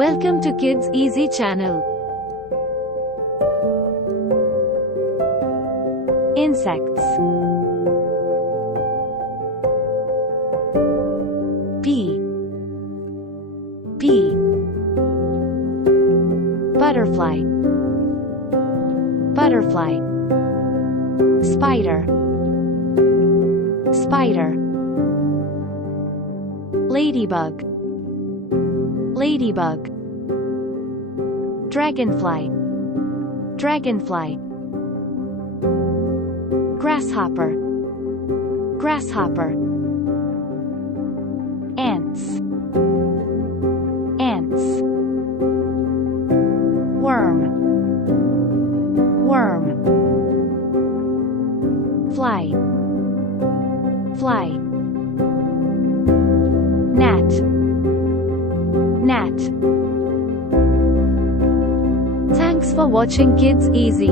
Welcome to Kids Easy channel. Insects. Bee. Bee. Butterfly. Butterfly. Spider. Spider. Ladybug. Ladybug. Dragonfly. Dragonfly. Grasshopper. Grasshopper. Ants. Ants. Worm. Worm. Fly. Fly. Gnat. Gnat. Thanks for watching Kids Easy.